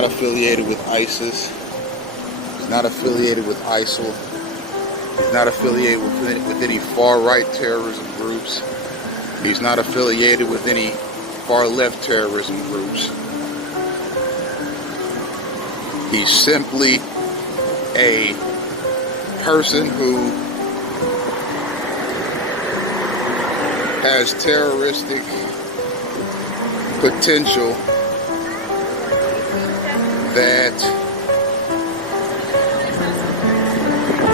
not affiliated with ISIS. He's not affiliated with ISIL. He's not affiliated with any far-right terrorism groups. He's not affiliated with any far-left terrorism groups. He's simply a person who has terroristic potential that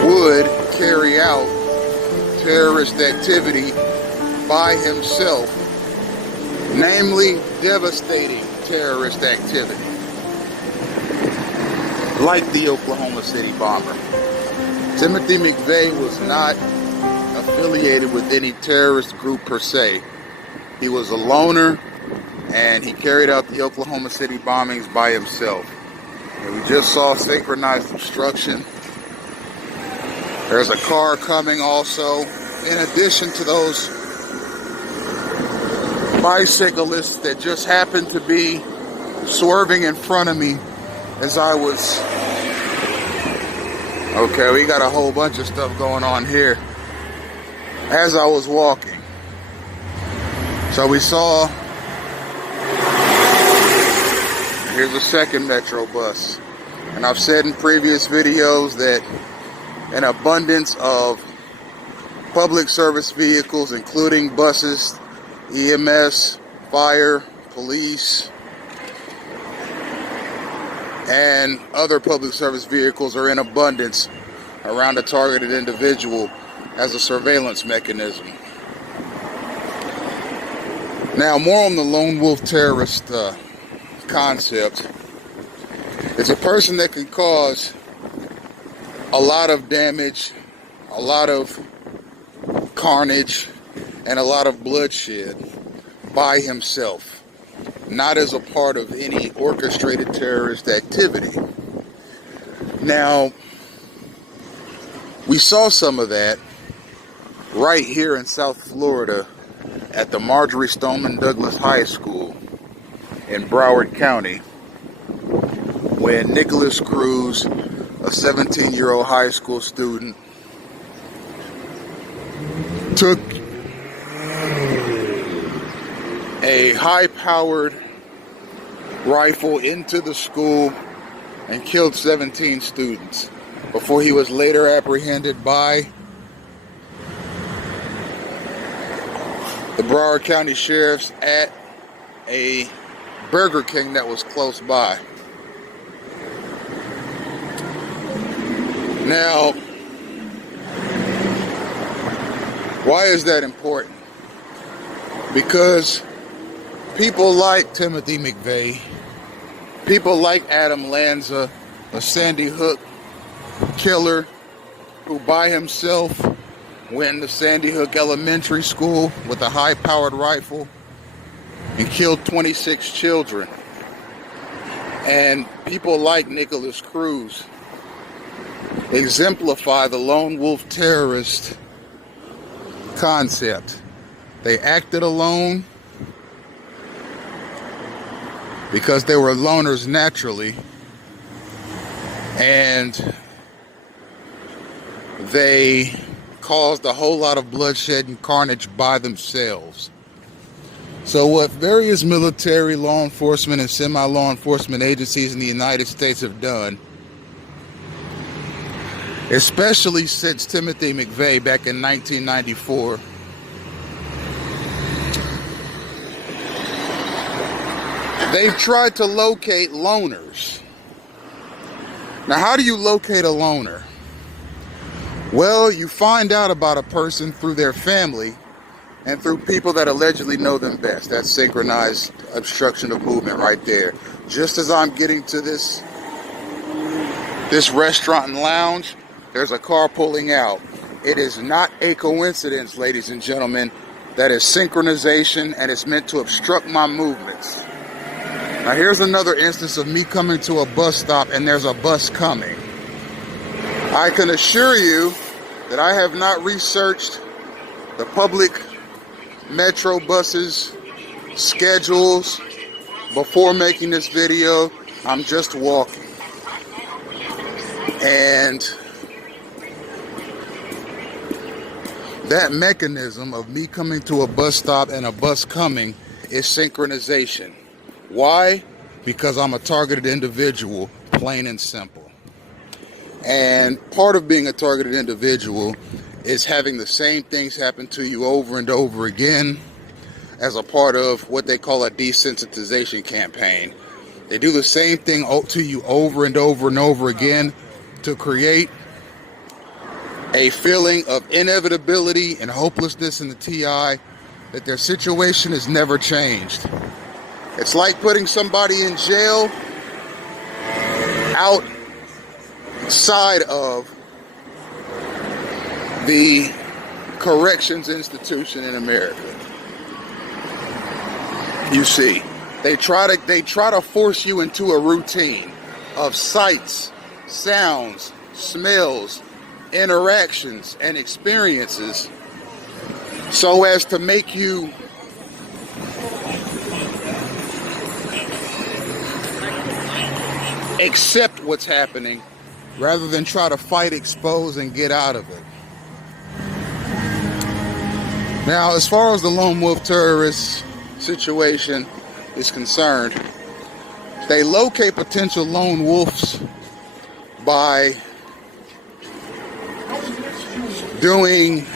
would carry out terrorist activity by himself, namely devastating terrorist activity, like the Oklahoma City bomber. Timothy McVeigh was not affiliated with any terrorist group per se. He was a loner, and he carried out the Oklahoma City bombings by himself. And we just saw synchronized obstruction. There's a car coming also, in addition to those bicyclists that just happened to be swerving in front of me as I was... Okay, we got a whole bunch of stuff going on here as I was walking. So we saw... Here's a second Metro bus. And I've said in previous videos that an abundance of public service vehicles, including buses, EMS, fire, police, and other public service vehicles are in abundance around a targeted individual as a surveillance mechanism. Now, more on the lone wolf terrorist concept. It's a person that can cause a lot of damage, a lot of carnage, and a lot of bloodshed by himself, not as a part of any orchestrated terrorist activity. Now, we saw some of that right here in South Florida at the Marjorie Stoneman Douglas High School in Broward County, when Nicholas Cruz, a 17-year-old high school student, took a high-powered rifle into the school and killed 17 students before he was later apprehended by the Broward County Sheriffs at a Burger King that was close by. Now, why is that important? Because people like Timothy McVeigh, people like Adam Lanza, a Sandy Hook killer who by himself went to Sandy Hook Elementary School with a high-powered rifle and killed 26 children. And people like Nicholas Cruz exemplify the lone wolf terrorist concept. They acted alone because they were loners naturally, and they caused a whole lot of bloodshed and carnage by themselves. So what various military, law enforcement, and semi-law enforcement agencies in the United States have done, especially since Timothy McVeigh back in 1994, they've tried to locate loners. Now, how do you locate a loner? Well, you find out about a person through their family and through people that allegedly know them best. That's synchronized obstruction of movement right there. Just as I'm getting to this restaurant and lounge, there's a car pulling out. It is not a coincidence, ladies and gentlemen. That is synchronization, and it's meant to obstruct my movements. Now here's another instance of me coming to a bus stop and there's a bus coming. I can assure you that I have not researched the public metro buses schedules before making this video. I'm just walking. And that mechanism of me coming to a bus stop and a bus coming is synchronization. Why? Because I'm a targeted individual, plain and simple. And part of being a targeted individual is having the same things happen to you over and over again as a part of what they call a desensitization campaign. They do the same thing to you over and over and over again to create a feeling of inevitability and hopelessness in the TI that their situation has never changed. It's like putting somebody in jail outside of the corrections institution in America. You see, they try to force you into a routine of sights, sounds, smells, interactions, and experiences so as to make you accept what's happening rather than try to fight, expose, and get out of it. Now, as far as the lone wolf terrorist situation is concerned, they locate potential lone wolves by doing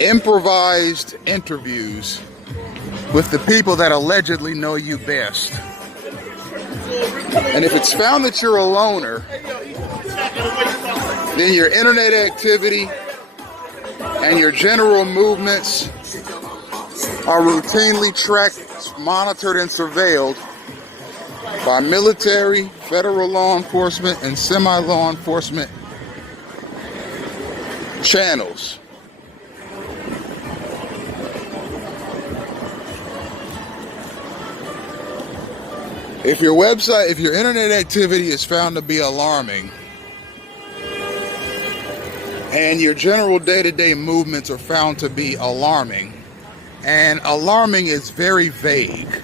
improvised interviews with the people that allegedly know you best. And if it's found that you're a loner, then your internet activity and your general movements are routinely tracked, monitored, and surveilled by military, federal law enforcement, and semi-law enforcement channels. If your internet activity is found to be alarming, and your general day-to-day movements are found to be alarming, and alarming is very vague,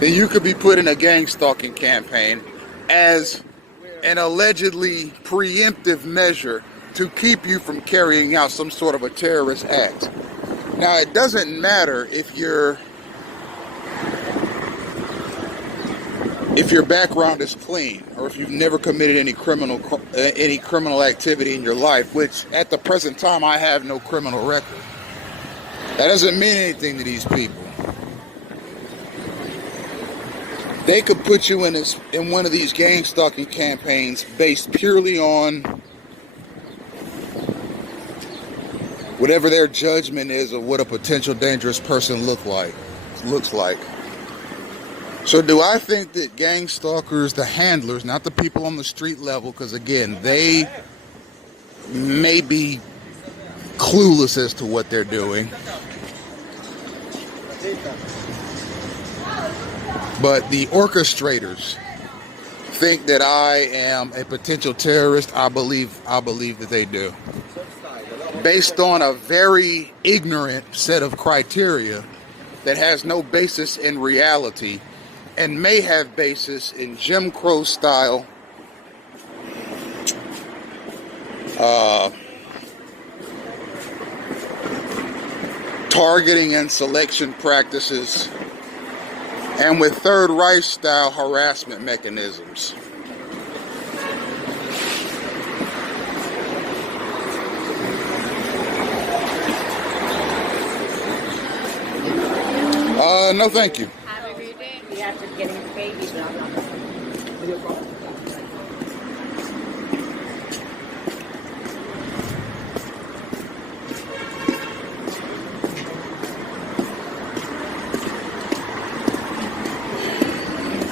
then you could be put in a gang-stalking campaign as an allegedly preemptive measure to keep you from carrying out some sort of a terrorist act. Now, it doesn't matter if your background is clean, or if you've never committed any criminal activity in your life, which at the present time I have no criminal record. That doesn't mean anything to these people. They could put you in one of these gang stalking campaigns based purely on whatever their judgment is of what a potential dangerous person looks like. So do I think that gang stalkers, the handlers, not the people on the street level, because again, they may be clueless as to what they're doing, but the orchestrators think that I am a potential terrorist? I believe that they do. Based on a very ignorant set of criteria that has no basis in reality and may have basis in Jim Crow style targeting and selection practices, and with Third Reich style harassment mechanisms. No, thank you. Have a great day. We have to get him paid.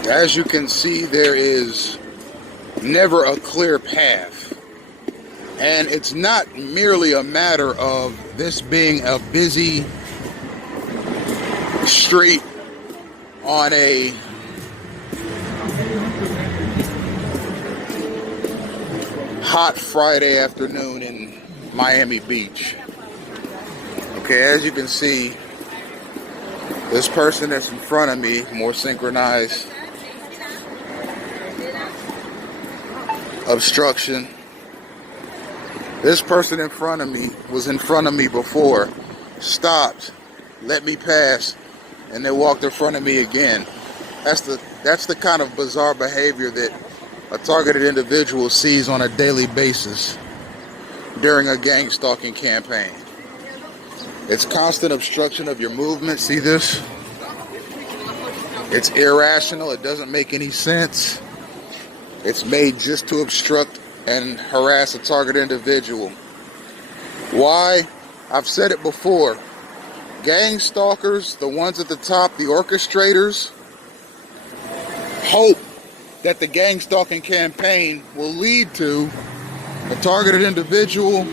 As you can see, there is never a clear path. And it's not merely a matter of this being a busy street on a hot Friday afternoon in Miami Beach. Okay, as you can see, this person that's in front of me, more synchronized obstruction. This person in front of me was in front of me before, stopped, let me pass, and then walked in front of me again. That's the kind of bizarre behavior that a targeted individual sees on a daily basis during a gang stalking campaign. It's constant obstruction of your movement. See this? It's irrational. It doesn't make any sense. It's made just to obstruct and harass a target individual. Why? I've said it before. Gang stalkers, the ones at the top, the orchestrators, hope that the gang stalking campaign will lead to a targeted individual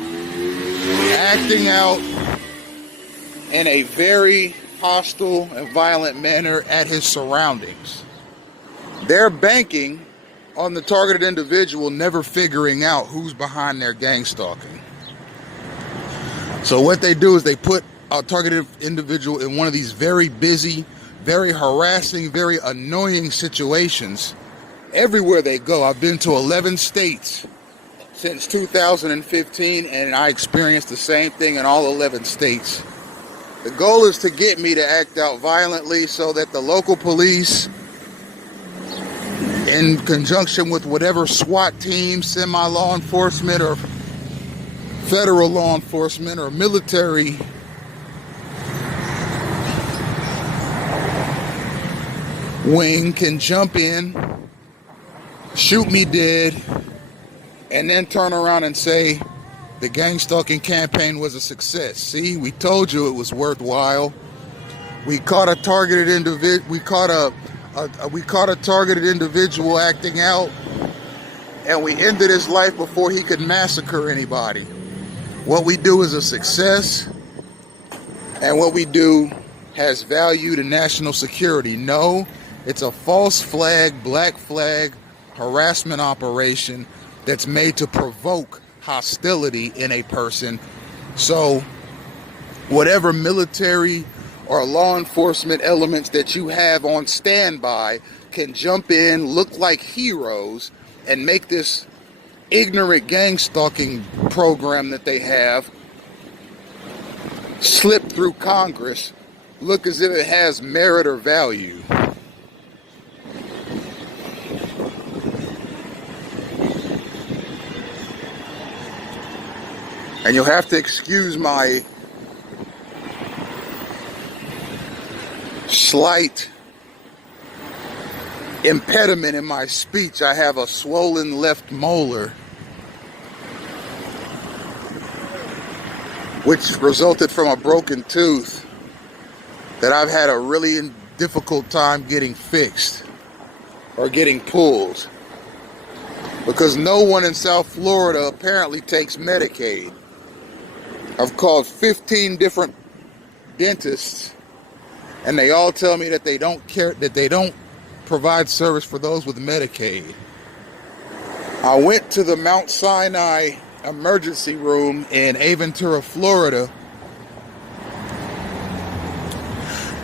acting out in a very hostile and violent manner at his surroundings. They're banking on the targeted individual never figuring out who's behind their gang stalking. So what they do is they put a targeted individual in one of these very busy, very harassing, very annoying situations everywhere they go. I've been to 11 states since 2015, and I experienced the same thing in all 11 states. The goal is to get me to act out violently so that the local police, in conjunction with whatever SWAT team, semi-law enforcement, or federal law enforcement, or military wing, can jump in, shoot me dead, and then turn around and say the gang stalking campaign was a success. See, we told you it was worthwhile. We caught a targeted individual. We caught a targeted individual acting out, and we ended his life before he could massacre anybody. What we do is a success, and what we do has value to national security. No, it's a false flag, black flag harassment operation that's made to provoke hostility in a person. So whatever military or law enforcement elements that you have on standby can jump in, look like heroes, and make this ignorant gang stalking program that they have slip through Congress look as if it has merit or value. And you'll have to excuse my slight impediment in my speech. I have a swollen left molar, which resulted from a broken tooth that I've had a really difficult time getting fixed or getting pulled, because no one in South Florida apparently takes Medicaid. I've called 15 different dentists, and they all tell me that they don't care, that they don't provide service for those with Medicaid. I went to the Mount Sinai emergency room in Aventura, Florida.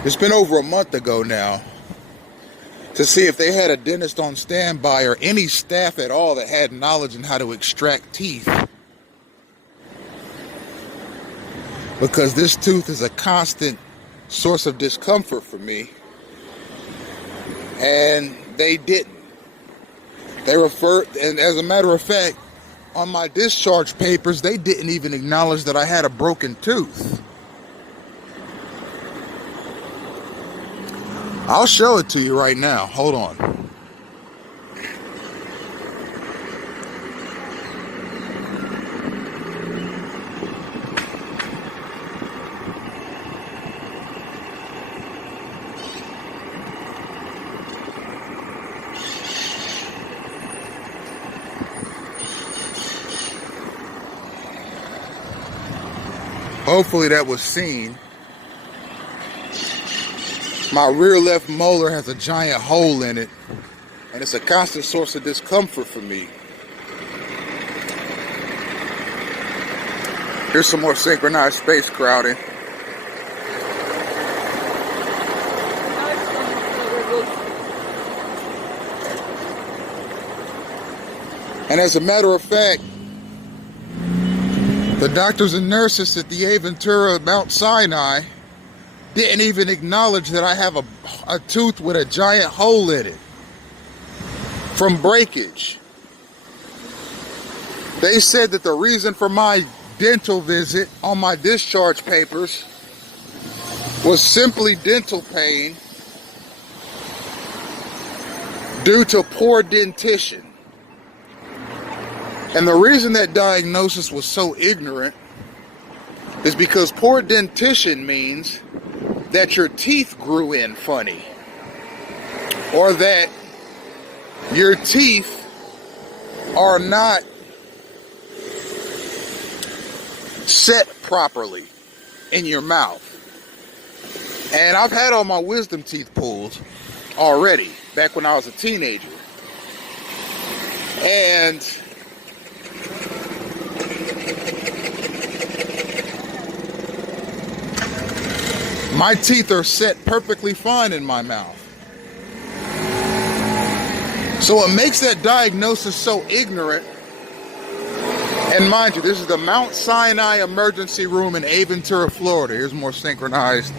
It's been over a month ago now, to see if they had a dentist on standby or any staff at all that had knowledge on how to extract teeth. Because this tooth is a constant source of discomfort for me. And they didn't. They referred, and as a matter of fact, on my discharge papers, they didn't even acknowledge that I had a broken tooth. I'll show it to you right now. Hold on. Hopefully that was seen. My rear left molar has a giant hole in it, and it's a constant source of discomfort for me. Here's some more synchronized space crowding. And as a matter of fact, the doctors and nurses at the Aventura Mount Sinai didn't even acknowledge that I have a tooth with a giant hole in it from breakage. They said that the reason for my dental visit on my discharge papers was simply dental pain due to poor dentition. And the reason that diagnosis was so ignorant is because poor dentition means that your teeth grew in funny, or that your teeth are not set properly in your mouth. And I've had all my wisdom teeth pulled already, back when I was a teenager. And my teeth are set perfectly fine in my mouth. So what makes that diagnosis so ignorant, and mind you, this is the Mount Sinai Emergency Room in Aventura, Florida. Here's more synchronized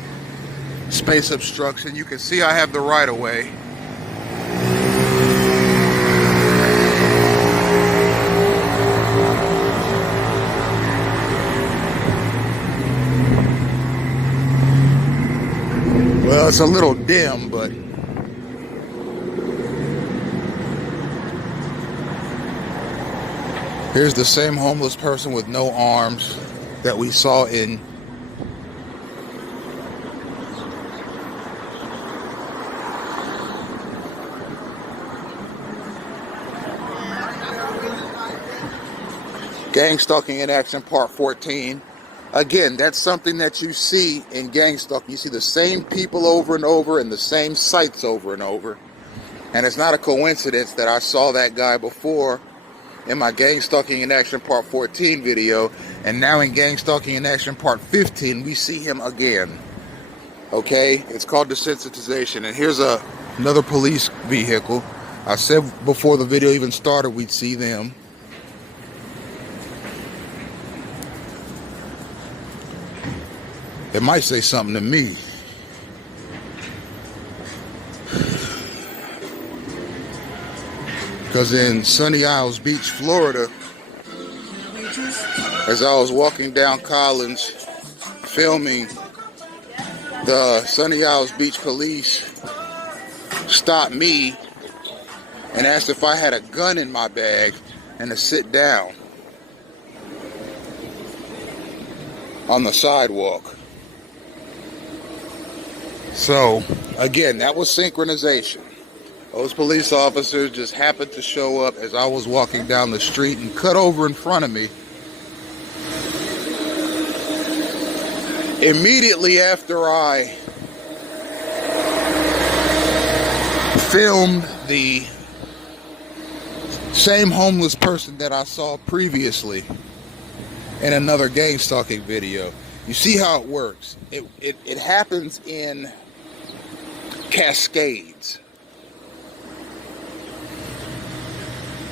space obstruction. You can see I have the right of way. Well, it's a little dim, but here's the same homeless person with no arms that we saw in Gang-stalking in Action Part 14. Again, that's something that you see in gang-stalking. You see the same people over and over and the same sites over and over. And it's not a coincidence that I saw that guy before in my Gang-stalking in Action Part 14 video. And now in Gang-stalking in Action Part 15, we see him again. Okay? It's called desensitization. And here's another police vehicle. I said before the video even started, we'd see them. It might say something to me. Because in Sunny Isles Beach, Florida, as I was walking down Collins filming, the Sunny Isles Beach police stopped me and asked if I had a gun in my bag and to sit down on the sidewalk. So, again, that was synchronization. Those police officers just happened to show up as I was walking down the street and cut over in front of me. Immediately after I filmed the same homeless person that I saw previously in another gang stalking video. You see how it works. It happens in cascades.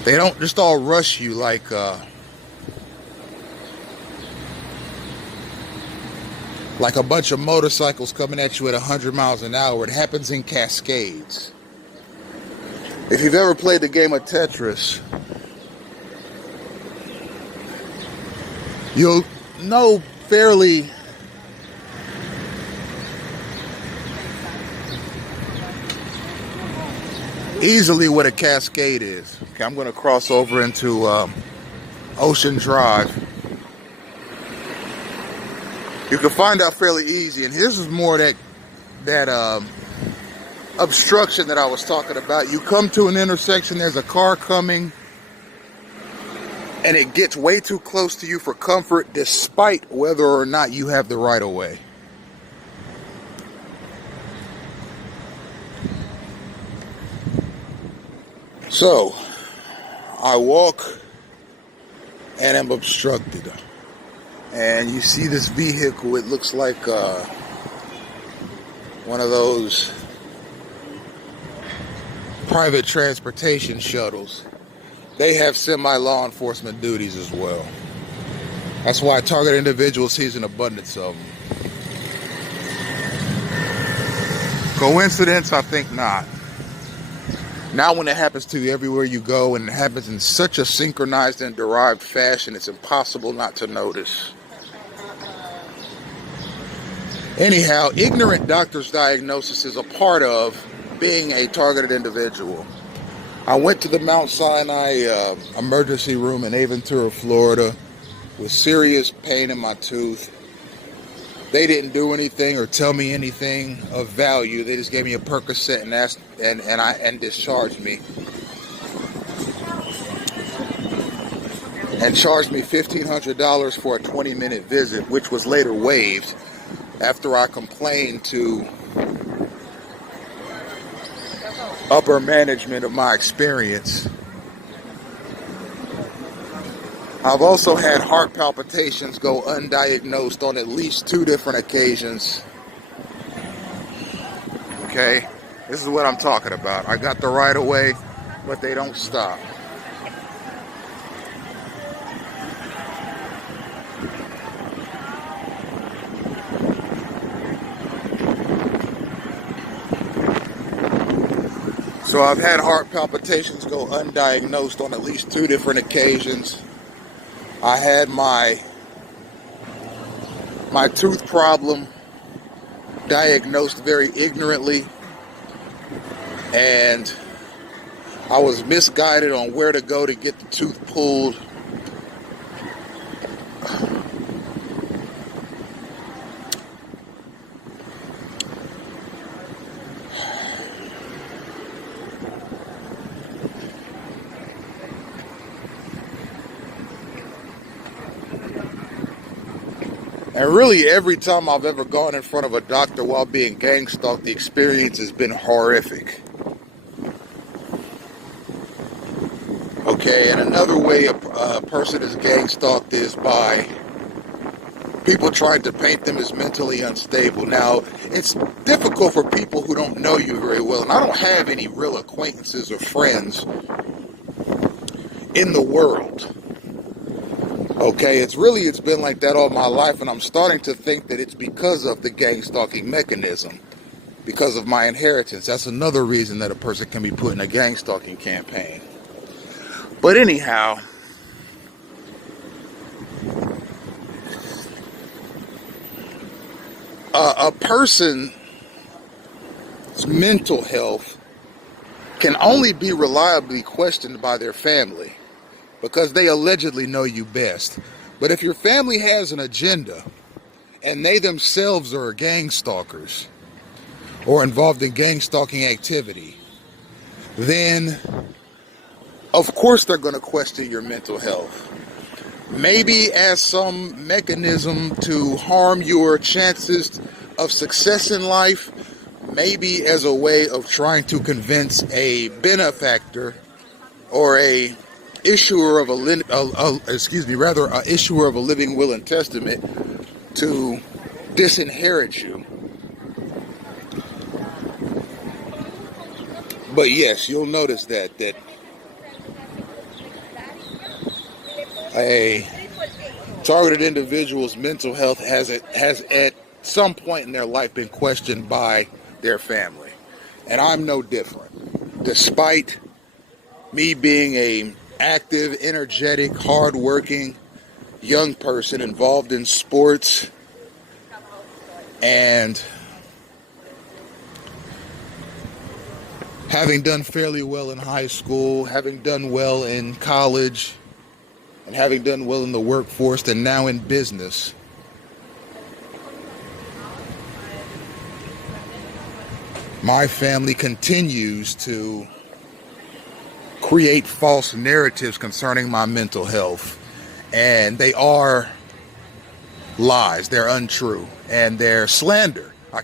They don't just all rush you like a bunch of motorcycles coming at you at 100 miles an hour. It happens in cascades. If you've ever played the game of Tetris, you'll know fairly easily what a cascade is. Okay, I'm going to cross over into Ocean Drive. You can find out fairly easy, and here's is more that obstruction that I was talking about. You come to an intersection, there's a car coming, and it gets way too close to you for comfort, despite whether or not you have the right of way. So, I walk and am obstructed. And you see this vehicle, it looks like one of those private transportation shuttles. they have semi-law enforcement duties as well. That's why target individual sees an abundance of them. Coincidence? I think not. Now when it happens to you everywhere you go, and it happens in such a synchronized and derived fashion, it's impossible not to notice. Anyhow, ignorant doctor's diagnosis is a part of being a targeted individual. I went to the Mount Sinai emergency room in Aventura, Florida, with serious pain in my tooth. They didn't do anything or tell me anything of value. They just gave me a Percocet and discharged me. And charged me $1,500 for a 20-minute visit, which was later waived after I complained to upper management of my experience. I've also had heart palpitations go undiagnosed on at least 2 different occasions. Okay, this is what I'm talking about. I got the right of way, but they don't stop. So I've had heart palpitations go undiagnosed on at least 2 different occasions. I had my tooth problem diagnosed very ignorantly, and I was misguided on where to go to get the tooth pulled. And really, every time I've ever gone in front of a doctor while being gang stalked, the experience has been horrific. Okay, and another way a person is gang stalked is by people trying to paint them as mentally unstable. Now, it's difficult for people who don't know you very well, and I don't have any real acquaintances or friends in the world. Okay, it's been like that all my life, and I'm starting to think that it's because of the gang stalking mechanism, because of my inheritance. That's another reason that a person can be put in a gang stalking campaign. But anyhow, a person's mental health can only be reliably questioned by their family, because they allegedly know you best. But if your family has an agenda and they themselves are gang stalkers or involved in gang stalking activity, then of course they're going to question your mental health. Maybe as some mechanism to harm your chances of success in life, maybe as a way of trying to convince a benefactor or a issuer of a issuer of a living will and testament to disinherit you. But yes, you'll notice that a targeted individual's mental health has at some point in their life been questioned by their family, and I'm no different. Despite me being a active, energetic, hardworking young person involved in sports and having done fairly well in high school, having done well in college, and having done well in the workforce and now in business, my family continues to create false narratives concerning my mental health, and they are lies, they're untrue, and they're slander.